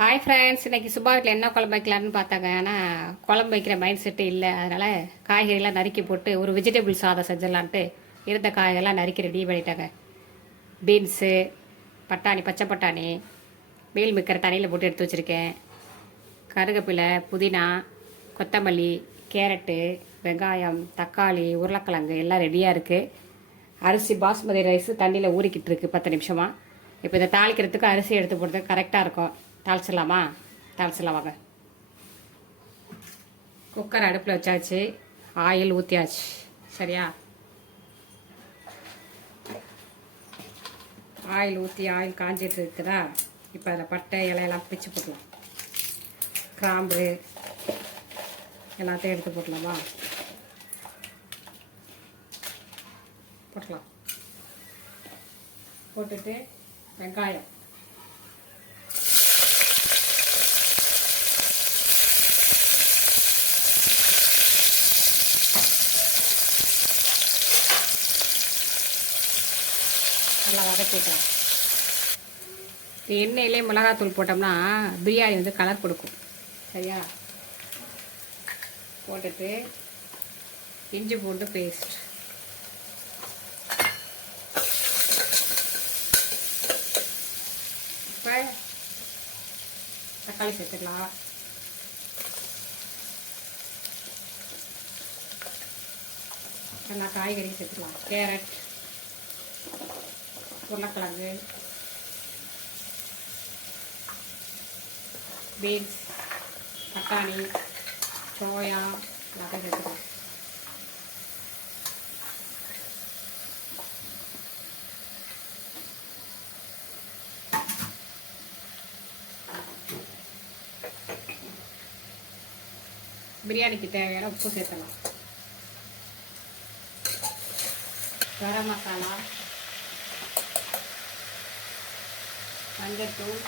Hi friends, இன்றைக்கி சுபா வீட்டில் என்ன குழம்பு வைக்கலான்னு பார்த்தாங்க. ஆனால் குழம்பு வைக்கிற மைண்ட் செட்டு இல்லை. அதனால் காய்கறிலாம் நறுக்கி போட்டு ஒரு வெஜிடபிள் சாதம் செஞ்சிடலான்ட்டு இருந்த காய்கறிலாம் நறுக்கி ரெடி பண்ணிட்டாங்க. பீன்ஸு, பட்டாணி, பச்சை பட்டாணி, மீல் மிக்கிற தண்ணியில் போட்டு எடுத்து வச்சுருக்கேன். கருவேப்பிலை, புதினா, கொத்தமல்லி, கேரட்டு, வெங்காயம், தக்காளி, உருளைக்கிழங்கு எல்லாம் ரெடியாக இருக்குது. அரிசி பாஸ்மதி ரைஸ் தண்ணியில் ஊறிக்கிட்டு இருக்குது 10 நிமிஷமாக. இப்போ இதை தாளிக்கிறதுக்கு அரிசி எடுத்து போடுறதுக்கு கரெக்டாக இருக்கும். தாளிச்சிடலாமா? தாளிச்சிடலாம் வாங்க. குக்கர் அடுப்பில் வச்சாச்சு, ஆயில் ஊற்றியாச்சு. சரியா? ஆயில் ஊற்றி ஆயில் காஞ்சிட்டு இருக்குதா? இப்போ அதில் பட்டை இலையெல்லாம் பிச்சு போடலாம். கிராம்பு எல்லாத்தையும் எடுத்து போடலாமா? போட்டலாம். போட்டுட்டு வெங்காயம், நல்லா வதக்கிக்கலாம். எண்ணெயிலே மிளகாத்தூள் போட்டோம்னா பிரியாணி வந்து கலர் கொடுக்கும். சரியா? போட்டுட்டு இஞ்சி பூண்டு பேஸ்ட், இப்போ தக்காளி சேர்த்துக்கலாம். எல்லா காய்கறியும் சேர்த்துக்கலாம். கேரட், உருளைக்கிழங்கு, பீன்ஸ், தக்காளி, சோயா எல்லாத்தையும் சேர்த்துக்கலாம். பிரியாணிக்கு தேவையான உப்பு சேர்த்தலாம். கரம் மசாலா, மஞ்சத்தூள்,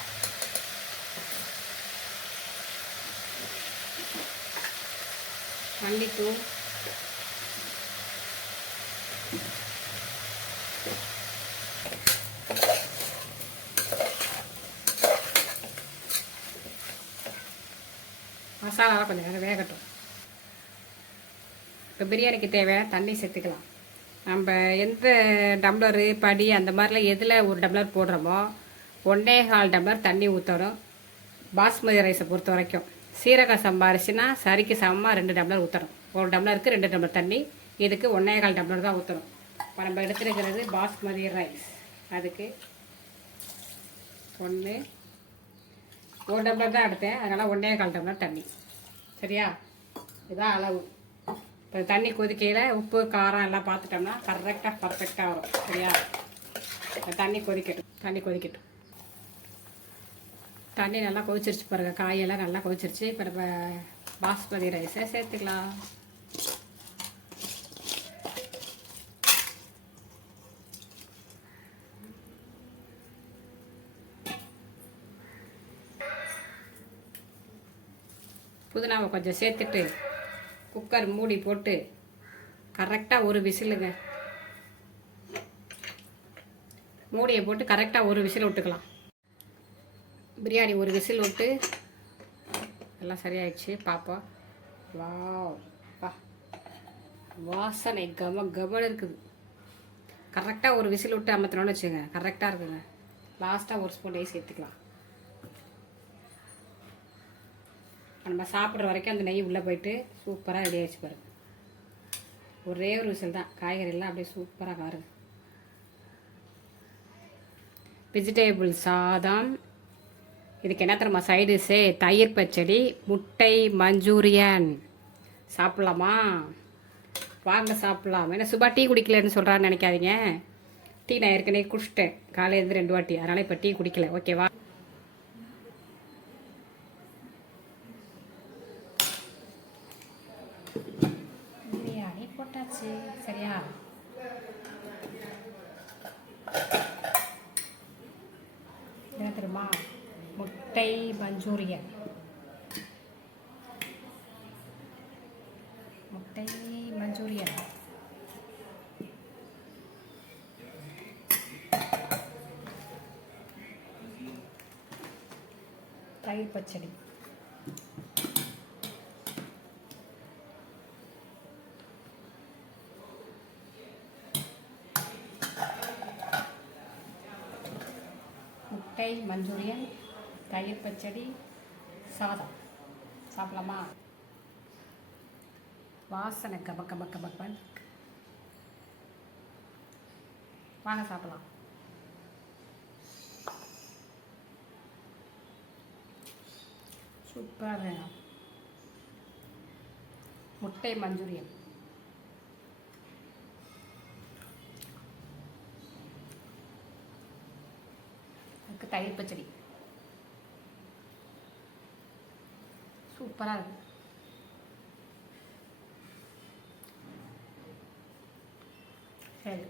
மல்லித்தூள், மசாலாலாம் கொஞ்சம் நேரம் வேகட்டும். இப்போ பிரியாணிக்கு தேவையான தண்ணி சேர்த்துக்கலாம். நம்ம எந்த டம்ளரு படி அந்த மாதிரிலாம் எதில் ஒரு டம்ளர் போடுறோமோ 1.25 டம்ளர் தண்ணி ஊற்றணும். பாஸ்மதி ரைஸை பொறுத்த வரைக்கும் சீரக சம்பா அரிசினா சரிக்கு சமமாக 2 டம்ளர் ஊற்றணும். ஒரு டம்ளருக்கு 2 டம்ளர் தண்ணி. இதுக்கு 1.25 டம்ளர் தான் ஊற்றணும். இப்போ நம்ம எடுத்துருக்கிறது பாஸ்மதி ரைஸ். அதுக்கு 1 டம்ளர் தான் எடுத்தேன், அதனால் 1.25 டம்ளர் தண்ணி. சரியா? இதான் அளவு. இப்போ தண்ணி கொதிக்கையில் உப்பு காரம் எல்லாம் பார்த்துட்டோம்னா கரெக்டாக பர்ஃபெக்டாக வரும். சரியா? தண்ணி கொதிக்கட்டும். தண்ணி நல்லா கொதிச்சிருச்சு பாருங்கள். காயெல்லாம் நல்லா கொதிச்சிருச்சு. இப்போ நம்ம பாஸ்மதி ரைஸை சேர்த்துக்கலாம். புதினாவை கொஞ்சம் சேர்த்துட்டு குக்கர் மூடி போட்டு கரெக்டாக ஒரு விசிலுங்க. மூடியை போட்டு கரெக்டாக ஒரு விசில் விட்டுக்கலாம். பிரியாணி ஒரு விசில் விட்டு எல்லாம் சரியாயிடுச்சு. பாப்போம். வா வாசனை கமன்னு இருக்குது. கரெக்டாக ஒரு விசில் விட்டு அமர்த்தணும்னு வச்சுங்க, கரெக்டாக இருக்குங்க. லாஸ்ட்டாக ஒரு ஸ்பூன் நெய் சேர்த்துக்கலாம். நம்ம சாப்பிட்ற வரைக்கும் அந்த நெய் உள்ளே போயிட்டு சூப்பராக ரெடி ஆகிடுச்சு பாருங்க. ஒரே ஒரு விசில் தான், காய்கறியெல்லாம் அப்படியே சூப்பராக வருது. வெஜிடபிள் சாதம். இதுக்கு என்ன தரமா சைடிஷு? தயிர் பச்சடி, முட்டை மஞ்சூரியன். சாப்பிட்லாமா? வாங்க சாப்பிட்லாம். ஏன்னா சுபா டீ குடிக்கலன்னு சொல்கிறான்னு நினைக்காதீங்க. டீ நான் ஏற்கனவே குடிச்சிட்டேன், காலையிலேருந்து 2 வாட்டி. அதனால் இப்போ டீ குடிக்கல. ஓகேவா? பிரியாணி போட்டாச்சு. சரியா? என்ன தெரியுமா? முட்டை மஞ்சூரியன். முட்டை மஞ்சூரியன். தயிர் பச்சடி. முட்டை மஞ்சூரியன், தயிர் பச்சடி, சாதம். சாப்பிடலாமா? வாசனை கப கப கபக்கன். வாங்க சாப்பிடலாம். சூப்பராக வேணும். முட்டை மஞ்சூரியன். அதுக்கு தயிர் பச்சடி சூப்பராக இருக்கு. சரி.